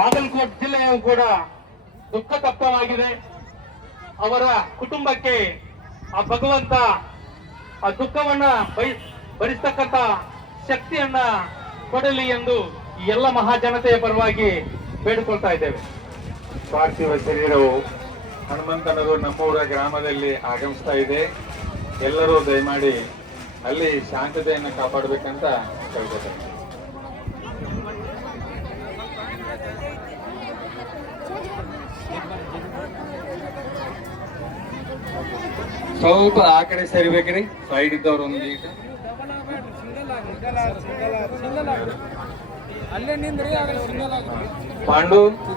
ಬಾಗಲಕೋಟೆ ಜಿಲ್ಲೆಯೂ ಕೂಡ ದುಃಖ ತಪ್ತವಾಗಿದೆ. ಅವರ ಕುಟುಂಬಕ್ಕೆ ಆ ಭಗವಂತ ಆ ದುಃಖವನ್ನ ಭರಿಸ್ತಕ್ಕಂತ ಶಕ್ತಿಯನ್ನ ಕೊಡಲಿ ಎಂದು ಈ ಎಲ್ಲ ಮಹಾಜನತೆಯ ಪರವಾಗಿ ಬೇಡಿಕೊಳ್ತಾ ಇದ್ದೇವೆ. ಪಾರ್ಥಿವ ಶರೀರವು ಹನುಮಂತನರು ನಮ್ಮೂರ ಗ್ರಾಮದಲ್ಲಿ ಆಗಮಿಸ್ತಾ ಇದೆ. ಎಲ್ಲರೂ ದಯಮಾಡಿ ಅಲ್ಲಿ ಶಾಂತತೆಯನ್ನು ಕಾಪಾಡಬೇಕಂತ ಕೇಳ್ಕೊತಾರೆ. ಸ್ವಲ್ಪ ಆ ಕಡೆ ಸರಿಬೇಕ್ರಿ, ಸೈಡ್ ಇದ್ದವ್ರು ಒಂದು ಈಗ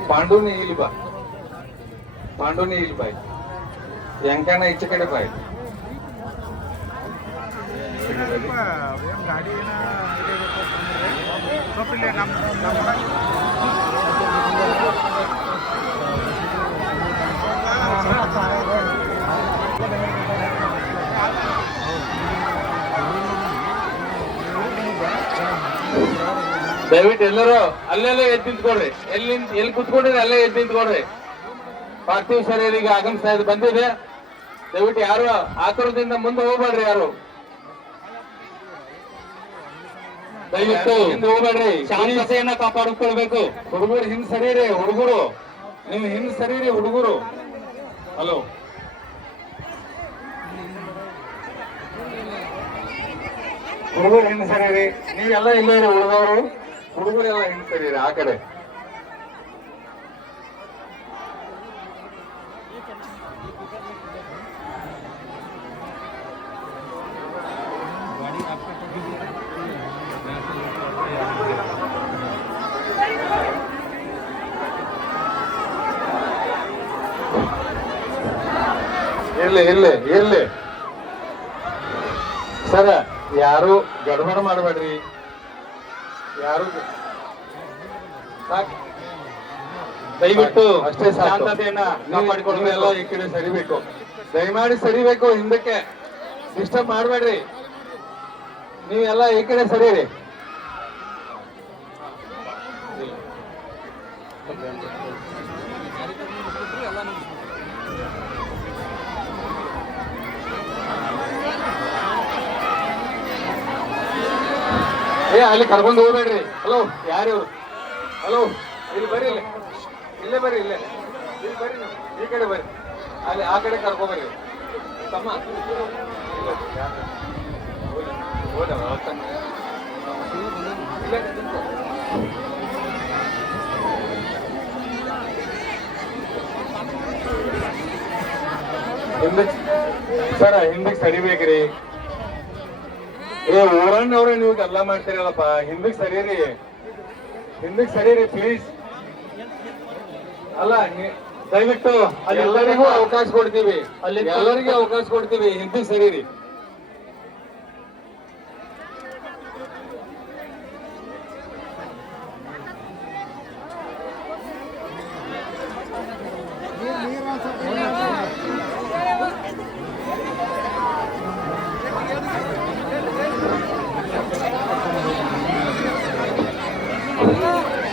ಪಾಂಡೂನಿ ಇಲ್ಲಿ ಬಾ, ಪಾಂಡೂನಿ ಇಲ್ಲಿ ಬಾಯ್, ಎಂಕನ ಈಚೆ ಕಡೆ ಬಾಯ್. ದಯವಿಟ್ಟು ಎಲ್ಲರೂ ಅಲ್ಲೆಲ್ಲ ಎದ್ದು ನಿಂತ್ಕೊಡ್ರಿ. ಎಲ್ಲಿ ಕುತ್ಕೊಂಡಿರಿ ಅಲ್ಲೇ ಎದ್ದು ನಿಂತ್ಕೊಡ್ರಿ. ಪಾರ್ಥಿವ ಶರೀರಿಗೆ ಆಗಮಿಸ್ತಾ ಇದು ಬಂದಿದೆ. ದಯವಿಟ್ಟು ಯಾರು ಆತುರದಿಂದ ಮುಂದೆ ಹೋಗ್ಬೇಡ್ರಿ. ಯಾರು ದಯವಿಟ್ಟು ಹಿಂದೆ ಹೋಗ್ಬೇಡ್ರಿ. ಶಾಂತತೆಯನ್ನ ಕಾಪಾಡಿಕೊಳ್ಬೇಕು. ಹುಡುಗರು ಹಿಂದ್ ಸರೀರಿ. ಹುಡುಗರು ನೀವು ಹಿಂದ್ ಸರೀರಿ. ಹುಡುಗರು ಹಲೋ, ಹುಡುಗರು ಹಿಂದ್ ಸರೀರಿ. ನೀವೆಲ್ಲ ಇಲ್ಲೇ ಇರಿ. ಉಳಿದವರು ಹುಡುಗರೆಲ್ಲ ಹಿಂದ್ ಸರೀರಿ ಆ ಕಡೆ. ಇರ್ಲಿ ಸರ, ಯಾರು ಗಡಬಡ ಮಾಡಬೇಡ್ರಿ. ಯಾರು ದಯವಿಟ್ಟು ಅಷ್ಟೇ ಶಾಂತತೆಯನ್ನ ಕಾಪಾಡಿಕೊಳ್ಳಬೇಕು. ಈ ಕಡೆ ಸರಿಬೇಕು. ದಯಮಾಡಿ ಸರಿಬೇಕು. ಹಿಂದಕ್ಕೆ ಡಿಸ್ಟರ್ಬ್ ಮಾಡಬೇಡ್ರಿ. ನೀವೆಲ್ಲ ಈ ಕಡೆ ಸರಿರಿ. ಅಲ್ಲಿ ಕರ್ಕೊಂಡು ಹೋಗ್ಬೇಡ್ರಿ. ಹಲೋ, ಯಾರು? ಹಲೋ, ಇಲ್ಲಿ ಬರ್ರಿ. ಇಲ್ಲೇ ಬರ್ರಿ. ಇಲ್ಲಿ ಬರ್ರಿ. ಈ ಕಡೆ ಬರ್ರಿ. ಅಲ್ಲಿ ಆ ಕಡೆ ಕರ್ಕೊಬರ್ರಿ ತಮ್ಮ. ಸರ ಹಿಂದಕ್ಕೆ ಸರಿಬೇಕ್ರಿ. ಊರಣ್ಣವ್ರೆ ನೀವು ಎಲ್ಲ ಮಾಡ್ತೀರಲ್ಲಪ್ಪ. ಹಿಂದಕ್ಕೆ ಸರಿರಿ ಪ್ಲೀಸ್. ಅಲ್ಲ, ದಯವಿಟ್ಟು ಎಲ್ಲರಿಗೂ ಅವಕಾಶ ಕೊಡ್ತೀವಿ. ಎಲ್ಲರಿಗೂ ಅವಕಾಶ ಕೊಡ್ತೀವಿ. ಹಿಂದಕ್ಕೆ ಸರಿರಿ.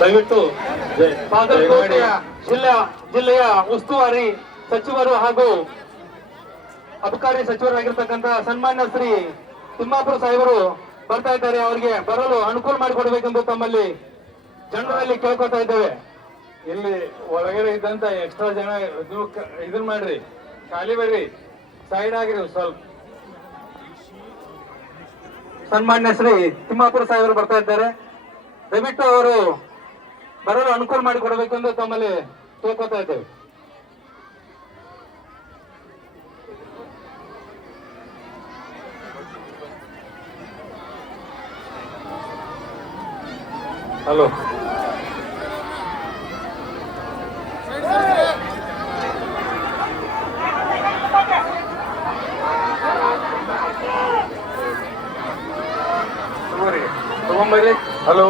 ದಯವಿಟ್ಟು ಬಾಗಲಕೋಟೆ ಜಿಲ್ಲೆಯ ಉಸ್ತುವಾರಿ ಸಚಿವರು ಹಾಗೂ ಅಬಕಾರಿ ಸಚಿವರಾಗಿರ್ತಕ್ಕಂಥ ಸನ್ಮಾನ್ಯ ಶ್ರೀ ತಿಮ್ಮಾಪುರ ಸಾಹೇಬರು ಬರ್ತಾ ಇದ್ದಾರೆ. ಅವರಿಗೆ ಬರಲು ಅನುಕೂಲ ಮಾಡಿಕೊಡ್ಬೇಕೆಂದು ತಮ್ಮಲ್ಲಿ ಜನರಲ್ಲಿ ಕೇಳ್ಕೊತಾ ಇದ್ದೇವೆ. ಇಲ್ಲಿ ಒಳಗಡೆ ಇದ್ದಂತ ಎಕ್ಸ್ಟ್ರಾ ಜನ ಇದನ್ ಮಾಡ್ರಿ, ಖಾಲಿ ಬರ್ರಿ, ಸೈಡ್ ಆಗಿರಿ ಸ್ವಲ್ಪ. ಸನ್ಮಾನ್ಯ ಶ್ರೀ ತಿಮ್ಮಾಪುರ ಸಾಹೇಬರು ಬರ್ತಾ ಇದ್ದಾರೆ. ದಯವಿಟ್ಟು ಅವರು ಬರಲು ಅನುಕೂಲ ಮಾಡಿಕೊಡ್ಬೇಕೆಂದು ತಮ್ಮಲ್ಲಿ ಕೇಳ್ಕೊತಾ ಇದ್ದೇವೆ. ಹಲೋ, ತಗೊಂಬರ್ರಿ. ಹಲೋ,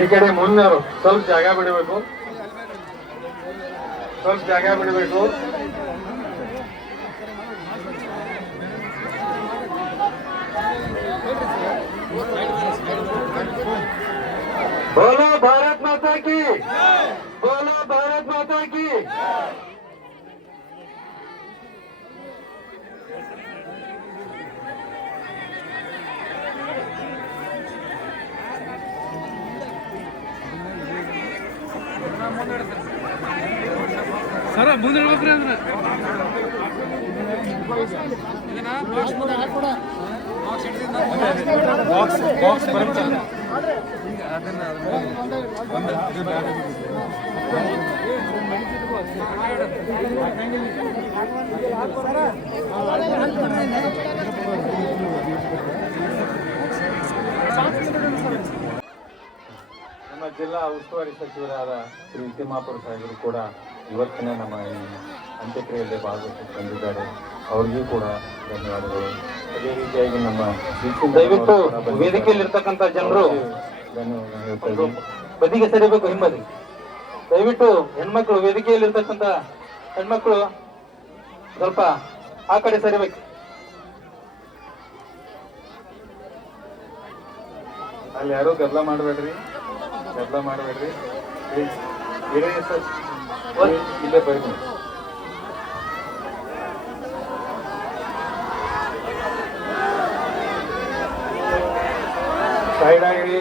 ಈ ಕಡೆ ಮುಂದೆ ಸ್ವಲ್ಪ ಜಾಗ ಬಿಡಬೇಕು. बोलो भारत माता की, बोलो भारत माता की। ಸರ ಮುಂದೆ ಇಡ್ಬೇಕ್ರಿ ಅಂದ್ರೆ ನಮ್ಮ ಜಿಲ್ಲಾ ಉಸ್ತುವಾರಿ ಸಚಿವರಾದ ಶ್ರೀ ತಿಮ್ಮಾಪುರ ಸಾಹೇಬರು ಕೂಡ ಇವತ್ತಿನ ನಮ್ಮ ಈ ಅಂತ್ಯಕ್ರಿಯೆಯಲ್ಲಿ ಭಾಗವಹಿಸಿ ಬಂದಿದ್ದಾರೆ. ಅವ್ರಿಗೂ ಕೂಡ ಧನ್ಯವಾದಗಳು. ಅದೇ ರೀತಿಯಾಗಿ ನಮ್ಮ ದಯವಿಟ್ಟು ವೇದಿಕೆಯಲ್ಲಿರ್ತಕ್ಕಂಥ ಜನರು ಧನ್ಯವಾದ ಹೇಳ್ತಾ ಇದ್ದೀನಿ. ಬದಿಗೆ ಸರಿಬೇಕು, ಹಿಂಬದಿ. ದಯವಿಟ್ಟು ಹೆಣ್ಮಕ್ಳು, ವೇದಿಕೆಯಲ್ಲಿರ್ತಕ್ಕಂಥ ಹೆಣ್ಮಕ್ಳು ಸ್ವಲ್ಪ ಆ ಕಡೆ ಸರಿಬೇಕು. ಅಲ್ಲಿ ಯಾರು ಗದ್ದಲ ಮಾಡಬೇಡ್ರಿ, ಗದ್ದಲ ಮಾಡಬೇಡ್ರಿ. ಇಲ್ಲೇ ಬರ್ತೀನಿ. ಸೈಡ್ ಆಗಿರಿ.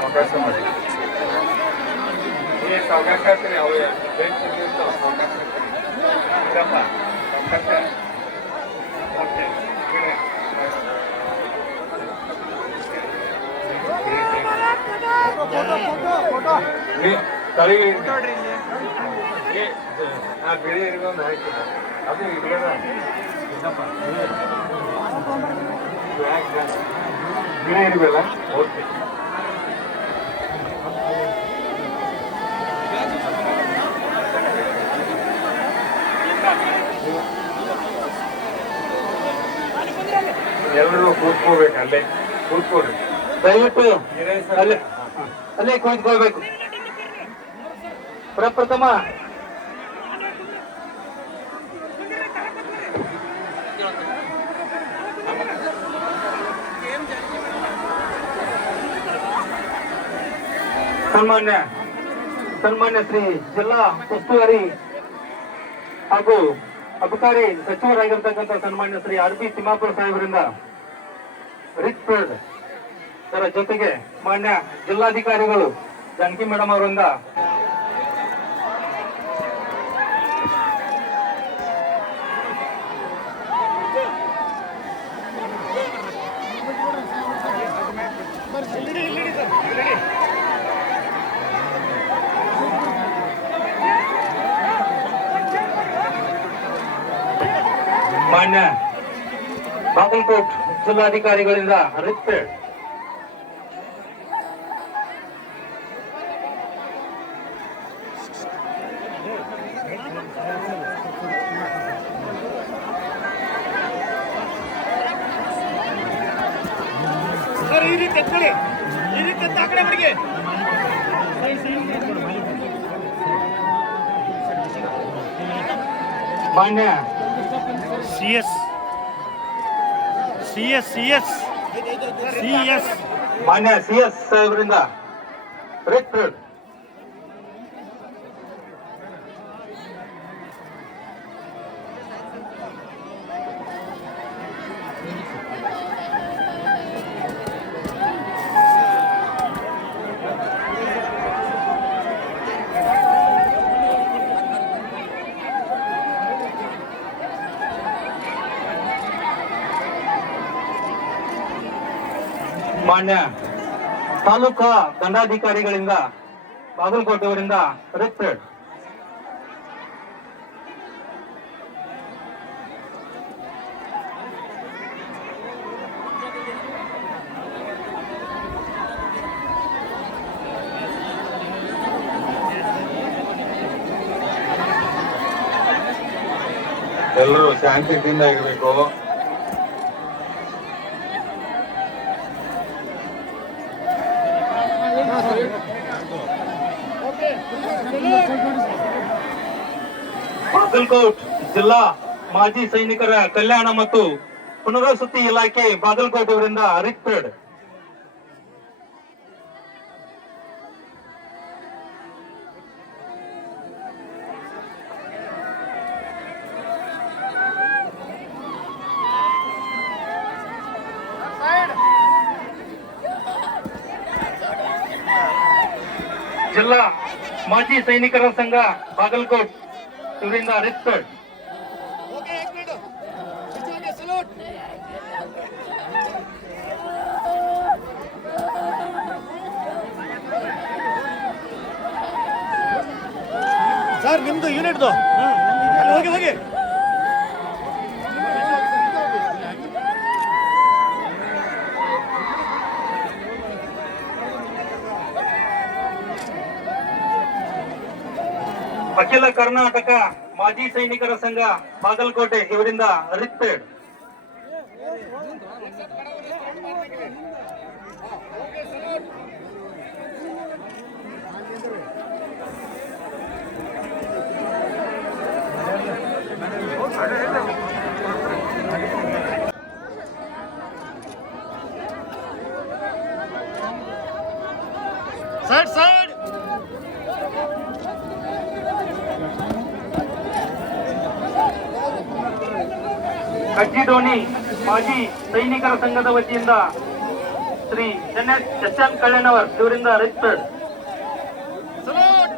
ಅವಕಾಶ ಮಾಡಿ. ಅವಕಾಶ ಆಗ್ತೀನಿ. ಅವ್ರು ಅವಕಾಶ ಬಿಳಿ ಇರುವಂದು ಹಾಕಿ ಅದು ಇಟ್ಕೊಳ್ಳ ಬಿಳಿ ಇರ್ಬೇಡ. ಓಕೆ, ಎಲ್ಲರೂ ಕೂತ್ಕೋಬೇಕು. ಅಲ್ಲೇ ಕೂತ್ಕೊಡ್ರಿ. ದಯವಿಟ್ಟು ಅಲ್ಲೇ ಕುಳಿತುಕೊಳ್ಬೇಕು. ಪ್ರಪ್ರಥಮ ಸನ್ಮಾನ್ಯ ಶ್ರೀ ಜಿಲ್ಲಾ ಉಸ್ತುವಾರಿ ಹಾಗೂ ಅಬಕಾರಿ ಸಚಿವರಾಗಿರ್ತಕ್ಕಂಥ ಸನ್ಮಾನ್ಯ ಶ್ರೀ ಆರ್.ಬಿ. ತಿಮ್ಮಾಪುರ ಸಾಹೇಬರಿಂದ ರಿಚ್ ಫೀಲ್ಡ್ ಇದರ ಜೊತೆಗೆ ಮಾನ್ಯ ಜಿಲ್ಲಾಧಿಕಾರಿಗಳು ಜಾನಕಿ ಮೇಡಮ್ ಅವರಿಂದ ಮಾನ್ಯ ಬಾಗಲಕೋಟ್ ಜಿಲ್ಲಾಧಿಕಾರಿಗಳಿಂದ ರಿಚ್ ಫೀಲ್ಡ್ ಈ ರೀತಿ ಎತ್ಕೊಳ್ಳಿ, ಈ ರೀತಿ ಎತ್ತ ಆ ಕಡೆ ಮಡಿಗೆ. ಮಾನ್ಯ CS ಮಾನ್ಯ CS ಸಾಹೇಬರಿಂದ ರಿಚ್ ಫೀಲ್ಡ್. ಮಾನ್ಯ ತಾಲೂಕಾ ದಂಡಾಧಿಕಾರಿಗಳಿಂದ ಬಾಗಲಕೋಟೆಯವರಿಂದ ರಿಚ್ ಫೀಲ್ಡ್. ಎಲ್ಲರೂ ಶಾಂತಿಯಿಂದ ಇರಬೇಕು. ಬಾಗಲಕೋಟ್ ಜಿಲ್ಲಾ ಮಾಜಿ ಸೈನಿಕರ ಕಲ್ಯಾಣ ಮತ್ತು ಪುನರ್ವಸತಿ ಇಲಾಖೆ ಬಾಗಲಕೋಟೆ ಅವರಿಂದ ರಿಕ್ಟೆಡ್. ಜಿಲ್ಲಾ ಮಾಜಿ ಸೈನಿಕರ ಸಂಘ ಬಾಗಲಕೋಟ್ ಇವರಿಂದ ರಿಕ್ಟೆಡ್. ಓಕೆ एक मिनट ಓಕೆ ಸಲ್ಯೂಟ್ ಸರ್ ನಿಮ್ದು ಯೂನಿಟ್ದು ಹೋಗಿ ಹೋಗಿ ಅಖಿಲ ಕರ್ನಾಟಕ ಮಾಜಿ ಸೈನಿಕರ ಸಂಘ ಬಾಗಲಕೋಟೆ ಇವರಿಂದ ರಿಕ್ಟೆಡ್. ಸೈಡ್ ಸೈಡ್ ಕಜ್ಜಿಡೋಣಿ ಮಾಜಿ ಸೈನಿಕರ ಸಂಘದ ವತಿಯಿಂದ ಶ್ರೀ ಎಸ್ ಎಂ ಕಳ್ಳನವರ್ ಇವರಿಂದ ರಿಕ್ಟೆಡ್. ಸಲ್ಯೂಟ್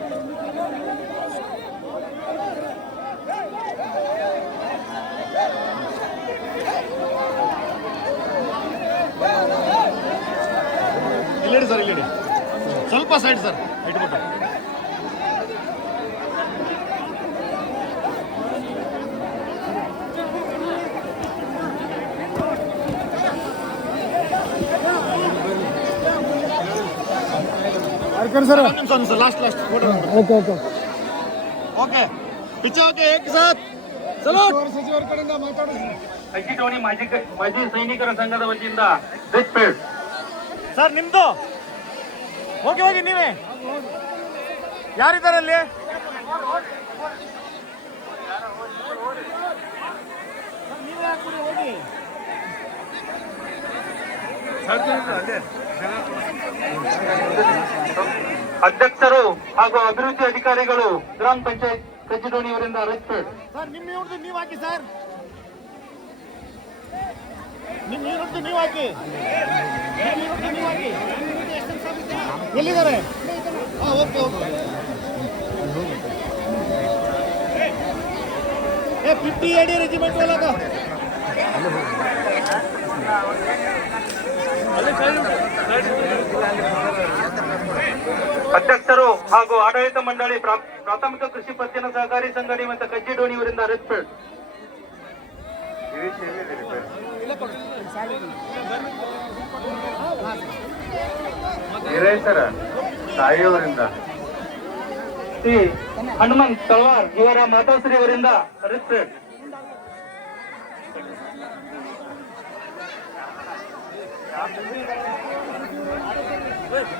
ಇಲ್ಲಿಡಿ ಸರ್ ಇಲ್ಲಿಡಿ ಸ್ವಲ್ಪ ಸೈಡ್ ಸರ್ ಇಟ್ಬಿಟ್ಟು sir last last photo okay okay okay picture okay एक साथ सलूट सचिवर ಕಡೆಯಿಂದ ಮಾತಾಡಿ ಕಜ್ಜಿಡೋಣಿ ಮಾಜಿ ಸೈನಿಕರ ಸಂಘದ ವತಿಯಿಂದ ರಿಕ್ಟೆಡ್. ಸರ್ ನಿಮ್ದು ಹೋಗಿ ಹೋಗಿ ನೀವೇ ಯಾರಿದ್ದಾರೆ ಅಲ್ಲಿ ನೀವೇ ಹಾಕ್ಬಿಡಿ ಹೋಗಿ ಅಧ್ಯಕ್ಷರು ಹಾಗೂ ಅಭಿವೃದ್ಧಿ ಅಧಿಕಾರಿಗಳು ಗ್ರಾಮ ಪಂಚಾಯತ್ ಕಜ್ಜಿಡೋಣಿ ಅವರಿಂದ ರಿಕ್ಟೆಡ್. ಸರ್ ನಿಮ್ಮ ಇವ್ರದ್ದು ನೀವು ಹಾಕಿ ಸರ್ ನಿಮ್ಮ ಇವ್ರದ್ದು ನೀವು ಹಾಕಿ ನೀವು ಹಾಕಿ ಎಲ್ಲಿದ್ದಾರೆ ಹಾಂ ಓಕೆ ಓಕೆ ए 50 एडी रेजिमेंट वाला का ಅಧ್ಯಕ್ಷರು ಹಾಗೂ ಆಡಳಿತ ಮಂಡಳಿ ಪ್ರಾಥಮಿಕ ಕೃಷಿ ಪತ್ತಿನ ಸಹಕಾರಿ ಸಂಘಟನೆ ಮತ್ತು ಕಜ್ಜಿಡೋಣಿ ಇವರಿಂದ ರಿಕ್ಟೆಡ್. ತಾಯಿಯವರಿಂದ ಶ್ರೀ ಹನುಮಂತ್ ತಳವಾರ್ ಇವರ ಮಾತಾಶ್ರೀ ಅವರಿಂದ ರಿಕ್ಟೆಡ್.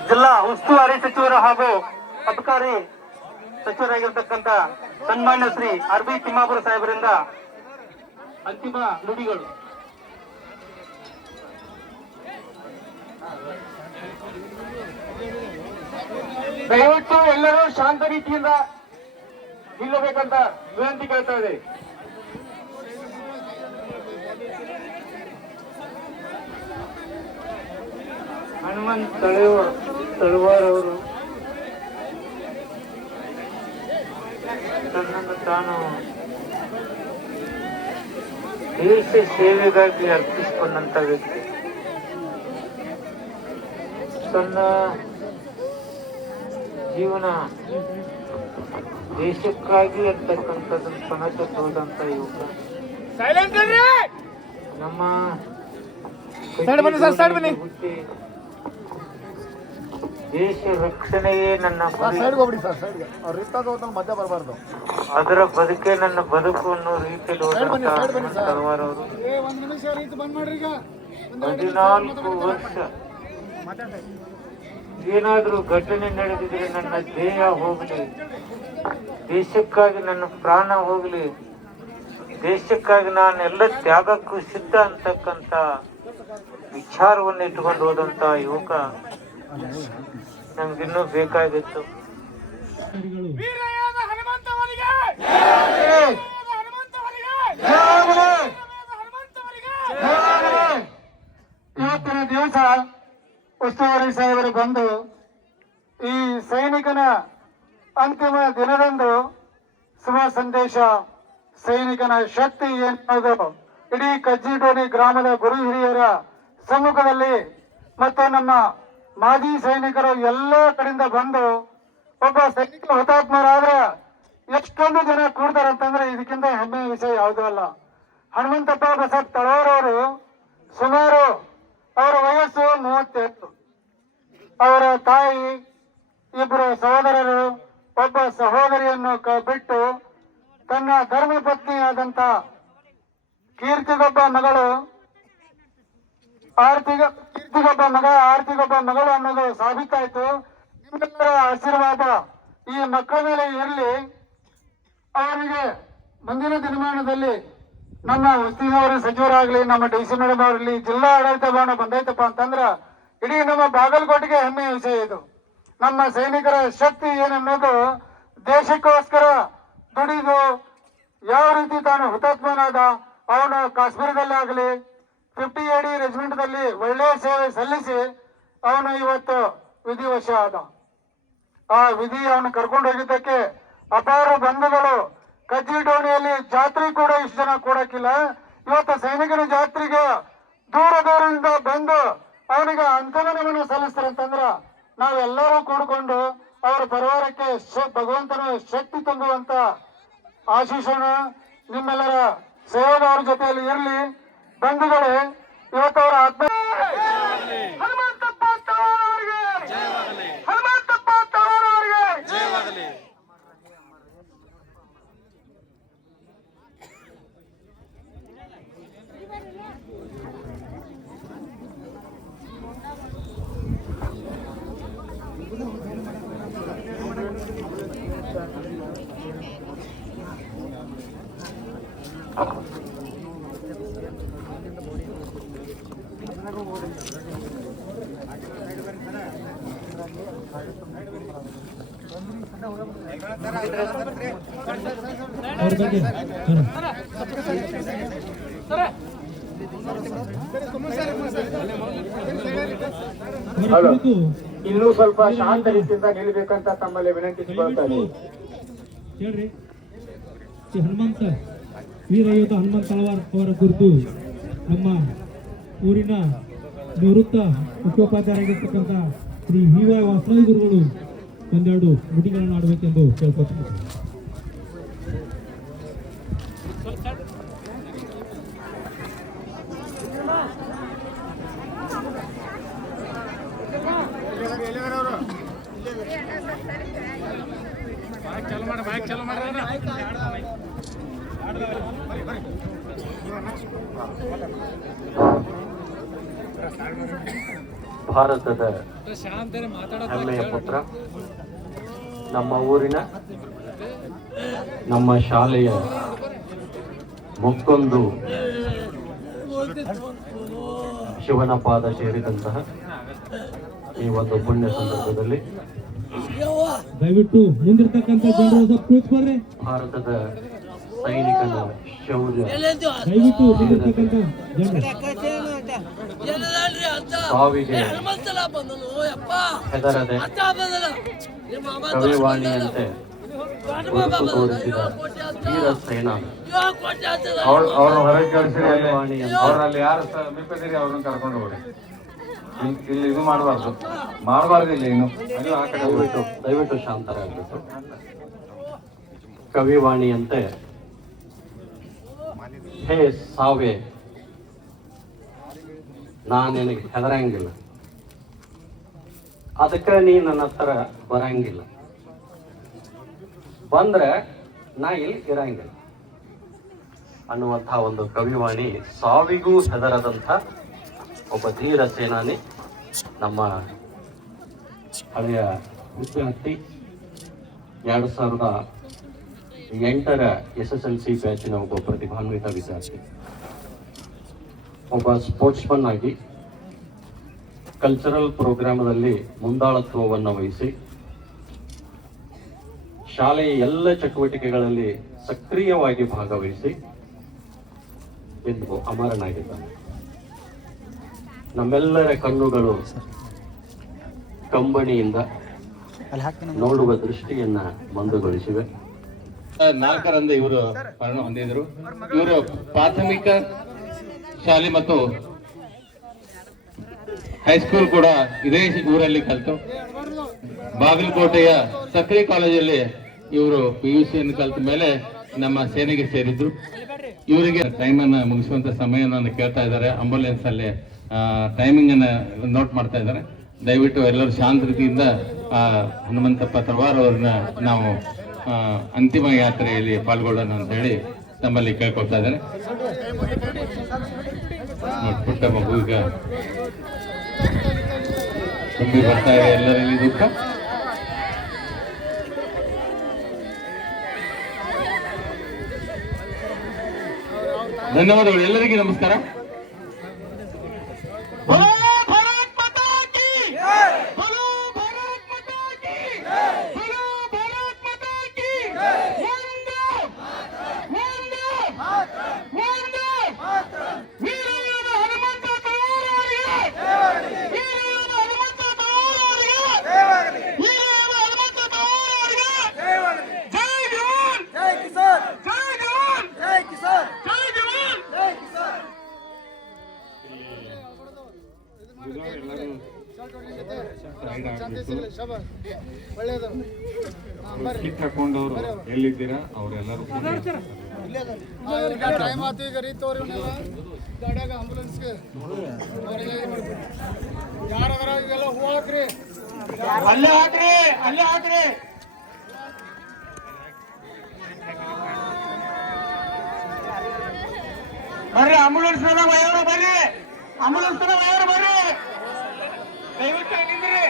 ಜಿಲ್ಲಾ ಉಸ್ತುವಾರಿ ಸಚಿವರು ಹಾಗೂ ಅಬಕಾರಿ ಸಚಿವರಾಗಿರ್ತಕ್ಕಂಥ ಸನ್ಮಾನ್ಯ ಶ್ರೀ ಆರ್ ಬಿ ತಿಮ್ಮಾಪುರ ಸಾಹೇಬರಿಂದ ಅಂತಿಮ ನುಡಿಗಳು. ದಯವಿಟ್ಟು ಎಲ್ಲರೂ ಶಾಂತ ರೀತಿಯಿಂದ ನಿಲ್ಲಬೇಕಂತ ವಿನಂತಿ ಕೇಳ್ತಾ ಇದೆ. ಹನುಮಂತ್ ತಳವಾರ್ ಅವರು ತನ್ನನ್ನು ತಾನು ದೇಶ ಸೇವೆಗಾಗಿ ಅರ್ಪಿಸಿಕೊಂಡಂತ ವ್ಯಕ್ತಿ. ತನ್ನ ಜೀವನ ದೇಶಕ್ಕಾಗಿ ಅಂತಕ್ಕಂಥದ್ದನ್ನು ಪಣತ ಹೋದಂತ ಯುವಕ. ನಮ್ಮ ದೇಶ ರಕ್ಷಣೆಯೇ ನನ್ನ ಗುರಿ. ಸೈಡ್ಗೆ ಹೋಗ್ಬಿಡಿ ಸರ್, ಸೈಡ್ಗೆ. ಅವ್ರು ರಿತ್ತಾಗ ಹೋಗ್ತಾನೆ ಮಧ್ಯ ಬರಬಾರ್ದು. ಅದರ ಬದುಕೆ ನನ್ನ ಬದುಕು ಅನ್ನೋ ರೀತಿಯಲ್ಲಿ ಹೋದಂತ ತಳವಾರ್ ಅವರು 14 ವರ್ಷ ಏನಾದ್ರೂ ಘಟನೆ ನಡೆದಿದ್ರೆ ನನ್ನ ದೇಹ ಹೋಗ್ಲಿ, ದೇಶಕ್ಕಾಗಿ ನನ್ನ ಪ್ರಾಣ ಹೋಗ್ಲಿ, ದೇಶಕ್ಕಾಗಿ ನಾನೆಲ್ಲ ತ್ಯಾಗಕ್ಕೂ ಸಿದ್ಧ ಅಂತಕ್ಕಂಥ ವಿಚಾರವನ್ನು ಇಟ್ಕೊಂಡು ಹೋದಂತ ಯುವಕ ನಮ್ಗಿನ್ನೂ ಬೇಕಾಗಿತ್ತು. ಇವತ್ತಿನ ದಿವಸ ಉಸ್ತುವಾರಿ ಸಾಹೇಬರು ಬಂದು ಈ ಸೈನಿಕನ ಅಂತಿಮ ದಿನದಂದು ಶುಭ ಸಂದೇಶ, ಸೈನಿಕನ ಶಕ್ತಿ ಏನಾದ್ರು ಇಡೀ ಕಜ್ಜಿಡೋಣಿ ಗ್ರಾಮದ ಗುರು ಹಿರಿಯರ ಸಮ್ಮುಖದಲ್ಲಿ ಮತ್ತು ನಮ್ಮ ಮಾಜಿ ಸೈನಿಕರು ಎಲ್ಲ ಕಡೆಯಿಂದ ಬಂದು ಒಬ್ಬ ಸೈನಿಕ ಹುತಾತ್ಮರಾದ್ರೆ ಎಷ್ಟೊಂದು ಜನ ಕೂಡ್ತಾರೆ ಅಂತಂದ್ರೆ ಇದಕ್ಕಿಂತ ಹೆಮ್ಮೆಯ ವಿಷಯ ಯಾವುದೂ ಅಲ್ಲ. ಹನುಮಂತಪ್ಪ ಬಸಪ್ಪ ತಳವಾರ್ ಅವರು ಸುಮಾರು ಅವರ ವಯಸ್ಸು 38. ಅವರ ತಾಯಿ, ಇಬ್ಬರು ಸಹೋದರರು, ಒಬ್ಬ ಸಹೋದರಿಯನ್ನು ಬಿಟ್ಟು ತನ್ನ ಧರ್ಮ ಪತ್ನಿಯಾದಂತ ಕೀರ್ತಿಗೊಬ್ಬ ಮಗಳು, ಕೀರ್ತಿಗೊಬ್ಬ ಮಗ, ಆರ್ತಿಗೊಬ್ಬ ಮಗಳು ಅನ್ನೋದು ಸಾಬೀತಾಯ್ತು. ನಿಮ್ಮೆಲ್ಲರ ಆಶೀರ್ವಾದ ಈ ಮಕ್ಕಳ ಮೇಲೆ ಇರಲಿ. ಅವರಿಗೆ ಮುಂದಿನ ದಿನಮಾನದಲ್ಲಿ ನಮ್ಮ ಉಸ್ತುವಾರಿ ಸಚಿವರಾಗ್ಲಿ, ನಮ್ಮ DC ಮೇಡಮ್ ಅವರಲ್ಲಿ, ಜಿಲ್ಲಾ ಆಡಳಿತ ಭವನ ಬಂದೈತಪ್ಪ ಅಂತಂದ್ರ ಇಡೀ ನಮ್ಮ ಬಾಗಲಕೋಟೆಗೆ ಹೆಮ್ಮೆಯ ವಿಷಯ ಇದು. ನಮ್ಮ ಸೈನಿಕರ ಶಕ್ತಿ ಏನನ್ನೋದು ದೇಶಕ್ಕೋಸ್ಕರ ದುಡಿದು ಯಾವ ರೀತಿ ತಾನು ಹುತಾತ್ಮನಾದ, ಅವನು ಕಾಶ್ಮೀರದಲ್ಲಾಗಲಿ 50AD ರೆಜಿಮೆಂಟ್ದಲ್ಲಿ ಒಳ್ಳೆಯ ಸೇವೆ ಸಲ್ಲಿಸಿ ಅವನು ಇವತ್ತು ವಿಧಿವಶ ಆದ. ಆ ವಿಧಿ ಅವನು ಕರ್ಕೊಂಡು ಹೋಗಿದ್ದಕ್ಕೆ ಅಪಾರ ಬಂಧುಗಳು ಕಜ್ಜಿಡೋಣಿಯಲ್ಲಿ ಜಾತ್ರೆ ಕೂಡ ಇಷ್ಟು ಜನ ಕೂಡಕ್ಕಿಲ್ಲ. ಇವತ್ತು ಸೈನಿಕನ ಜಾತ್ರೆಗೆ ದೂರ ದೂರದಿಂದ ಬಂದು ಅವನಿಗೆ ಅಂತಮನವನ್ನು ಸಲ್ಲಿಸ್ತಾರಂತಂದ್ರ ನಾವೆಲ್ಲರೂ ಕೂಡಿಕೊಂಡು ಅವರ ಪರಿವಾರಕ್ಕೆ ಭಗವಂತನ ಶಕ್ತಿ ತುಂಬುವಂತ ಆಶೀಸನ ನಿಮ್ಮೆಲ್ಲರ ಸೇವೆದವರ ಜೊತೆಯಲ್ಲಿ ಇರಲಿ. ಬಂಧುಗಳೇ, ಇವತ್ತು ಅವರ ಆತ್ಮ ಹನುಮಂತಪ್ಪ ತಳವಾರ್ ಅವರಿಗೆ, ಹನುಮಂತಪ್ಪ ತಳವಾರ್ ಅವರಿಗೆ ಜಯವಾಗಲಿ. ಇನ್ನೂ ಸ್ವಲ್ಪ ಶಾಂತ ರೀತಿಯಿಂದ ನಿಲ್ಲಬೇಕಂತ ತಮ್ಮಲ್ಲಿ ವಿನಂತಿಸಿಕೊಳ್ತಾರೆ. ಹೇಳ್ರಿ, ಹನುಮಂತ ವೀರ ಯೋಧ ಹನುಮಂತ ತಳವಾರ್ ಅವರ ಕುರಿತು ನಮ್ಮ ಊರಿನ ನಿವೃತ್ತ ಮುಖ್ಯೋಪಾಧ್ಯಾಯರಾಗಿರ್ತಕ್ಕಂಥ ಶ್ರೀ ವಿ.ವೈ. ವಾಸರಾಜ್ ಗುರುಗಳು ಒಂದೆರಡು ನುಡಿಗಳನ್ನು ಆಡಬೇಕೆಂದು ಕೇಳ್ಕೊತೀನಿ. ಭಾರತದ ಹೆಮ್ಮೆಯ ಪುತ್ರ, ನಮ್ಮ ಊರಿನ, ನಮ್ಮ ಶಾಲೆಯ ಮತ್ತೊಂದು ಶಿವನ ಪಾದ ಸೇರಿದಂತಹ ಈ ಒಂದು ಪುಣ್ಯ ಸಂದರ್ಭದಲ್ಲಿ ದಯವಿಟ್ಟು ಮುಂದಿರ್ತಕ್ಕಂಥ ಜನರು ಕೂತ್ಕೊಳ್ರಿ. ಭಾರತದ ಸೈನಿಕನ ಶೌರ್ಯ, ದಯವಿಟ್ಟು ಮುಂದಿರ್ತಕ್ಕಂಥ ಸಾವಿಗೆ ಹೆದರದೆ ಕವಿವಾಣಿಯಂತೆ ಬದುಕು ತೋರಿಸಿದ ವೀರ ಸೇನಾ. ಅವ್ರನ್ನ ಹೊರಗೆ ಕಳಿಸಿರಿ, ಅವ್ರಲ್ಲಿ ಯಾರು ಮಿಪ್ಪಿದಿರಿ ಅವ್ರನ್ನ ಕರ್ಕೊಂಡು ಹೋಗಿ. ಇಲ್ಲಿ ಇದು ಮಾಡಬಾರ್ದು ಇಲ್ಲಿ ಇನ್ನು ಆ ಕಡೆ ದಯವಿಟ್ಟು ಶಾಂತರಾಗಬೇಕು. ಕವಿವಾಣಿಯಂತೆ ಹೇ ಸಾವೆ, ನಾ ನಿನಗೆ ಹೆದರಂಗಿಲ್ಲ. ಅದಕ್ಕೆ ನೀ ನನ್ನ ಹತ್ರ ಬರಂಗಿಲ್ಲ, ಬಂದ್ರೆ ನಾ ಇಲ್ಲಿ ಇರಂಗಿಲ್ಲ ಅನ್ನುವಂಥ ಒಂದು ಕವಿವಾಣಿ, ಸಾವಿಗೂ ಹೆದರದಂಥ ಒಬ್ಬ ಧೀರ ಸೇನಾನಿ, ನಮ್ಮ ಹಳೆಯ ವಿದ್ಯಾರ್ಥಿ, 2008ರ SSLC ಬ್ಯಾಚಿನ ಒಬ್ಬ ಪ್ರತಿಭಾನ್ವಿತ ವಿದ್ಯಾರ್ಥಿ, ಒಬ್ಬ ಸ್ಪೋರ್ಟ್ಸ್ಮನ್ ಆಗಿ ಕಲ್ಚರಲ್ ಪ್ರೋಗ್ರಾಮದಲ್ಲಿ ಮುಂದಾಳತ್ವವನ್ನು ವಹಿಸಿ ಶಾಲೆಯ ಎಲ್ಲ ಚಟುವಟಿಕೆಗಳಲ್ಲಿ ಸಕ್ರಿಯವಾಗಿ ಭಾಗವಹಿಸಿ ಎಂದು ಅಮರನಾಗಿದ್ದಾನೆ. ನಮ್ಮೆಲ್ಲರ ಕಣ್ಣುಗಳು ಕಂಬನಿಯಿಂದ ನೋಡುವ ದೃಷ್ಟಿಯನ್ನ ಮಂದಗೊಳಿಸಿವೆ. 4ರಂದು ಇವರು ಮರಣ ಹೊಂದಿದರು. ಇವರು ಪ್ರಾಥಮಿಕ ಶಾಲೆ ಮತ್ತು ಹೈಸ್ಕೂಲ್ ಕೂಡ ಇದೇ ಊರಲ್ಲಿ ಕಲಿತು, ಬಾಗಲಕೋಟೆಯ ಸಕ್ರಿ ಕಾಲೇಜಲ್ಲಿ ಇವರು PUC ಕಲಿತ ಮೇಲೆ ನಮ್ಮ ಸೇನೆಗೆ ಸೇರಿದ್ರು. ಇವರಿಗೆ ಟೈಮನ್ನು ಮುಗಿಸುವಂತ ಸಮಯವನ್ನು ಕೇಳ್ತಾ ಇದ್ದಾರೆ. ಆಂಬುಲೆನ್ಸ್ ಅಲ್ಲಿ ಟೈಮಿಂಗ್ ಅನ್ನ ನೋಟ್ ಮಾಡ್ತಾ ಇದ್ದಾರೆ. ದಯವಿಟ್ಟು ಎಲ್ಲರೂ ಶಾಂತ ರೀತಿಯಿಂದ ಹನುಮಂತಪ್ಪ ತಳವಾರ್ ಅವ್ರನ್ನ ನಾವು ಅಂತಿಮ ಯಾತ್ರೆಯಲ್ಲಿ ಪಾಲ್ಗೊಳ್ಳೋಣ ಅಂತ ಹೇಳಿ ತಮ್ಮಲ್ಲಿ ಕೇಳ್ಕೊಳ್ತಾ ಇದ್ದಾರೆ. ಪುಟ್ಟ ಮಗು ಈಗ ತುಂಬಿ ಬರ್ತಾ ಇದೆ ಎಲ್ಲರಲ್ಲಿ ದುಃಖ. ಧನ್ಯವಾದಗಳು, ಎಲ್ಲರಿಗೂ ನಮಸ್ಕಾರ. ಹಾಕೊಂಡವ್ರು ಎಲ್ಲಿದ್ದೀರಾ ಅವರೆಲ್ಲರೂ ಟೈಮ್ ಆತು. ಈಗ ರೀತವ್ರಿ ಗಾಡ್ಯಾಗ ಆಂಬುಲೆನ್ಸ್ಗೆ ಯಾರದ್ರ ಇವೆಲ್ಲ ಹೂ ಹಾಕ್ರಿ, ಅಲ್ಲೇ ಹಾಕ್ರಿ, ಅಲ್ಲೇ ಹಾಕ್ರಿ. ಬರ್ರಿ ಆಂಬುಲೆನ್ಸ್ ವಯವರು ಬರ್ರಿ, ಆಂಬುಲೆನ್ಸ್ ವಯವರು ಬರ್ರಿ, ದಯವಿಟ್ಟು ನಿಂದ್ರಿ.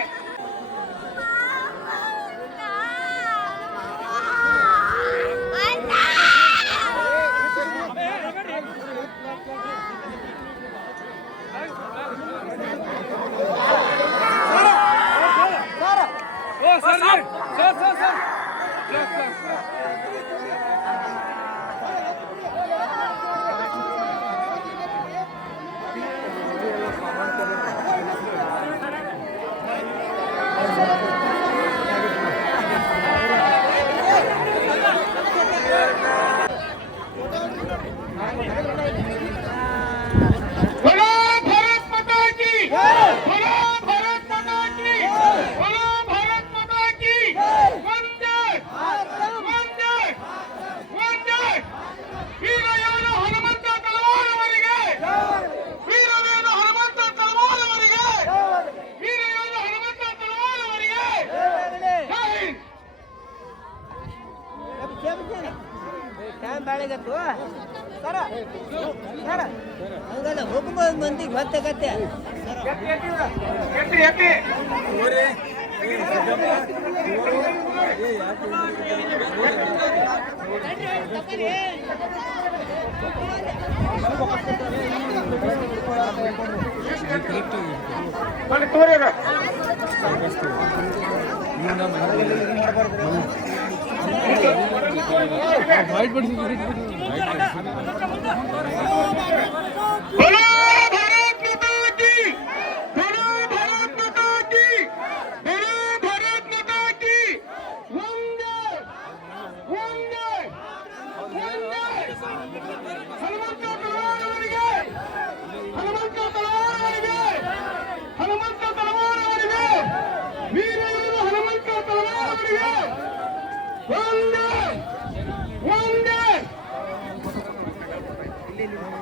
ಹೋಗ್ಬೋದು ಮಂದಿಗೆ ಗೊತ್ತಾಗತ್ತೆ.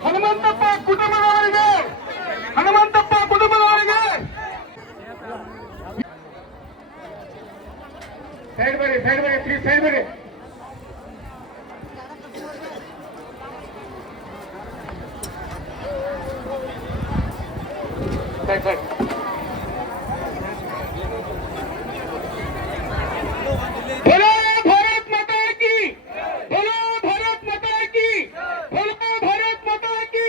ಹನುಮಂತಪ್ಪ ಕುಟುಂಬದವರಿಗೆ, ಹನುಮಂತಪ್ಪ ಕುಟುಂಬದವರಿಗೆ ಸೈಡ್ ಬನ್ನಿ ಪ್ಲೀಸ್ ಸೈಡ್ ಬನ್ನಿ ಸೈಡ್ बोलो भारत माता की बोलो भारत माता की बोलो भारत माता की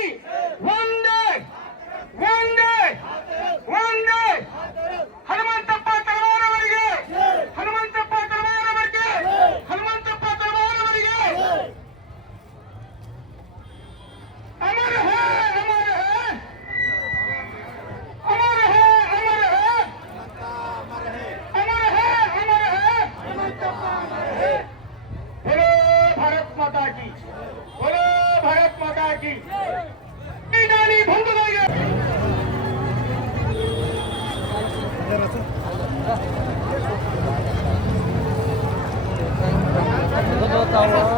वंदे वंदे वंदे हनुमंतप्ಪ ತಲವಾರವರಿಗೆ ಹನುಮಂತಪ್ಪ ತಲವಾರವರಿಗೆ ಹನುಮಂತಪ್ಪ ತಲವಾರವರಿಗೆ ಅಮರ ಹೇ ಅಮರ ಹೇ अमर है अमर है अमर है अमर है बोलो भारत माता की बोलो भारत माता की डाली बंधुಗಳಿಗೆ बताओ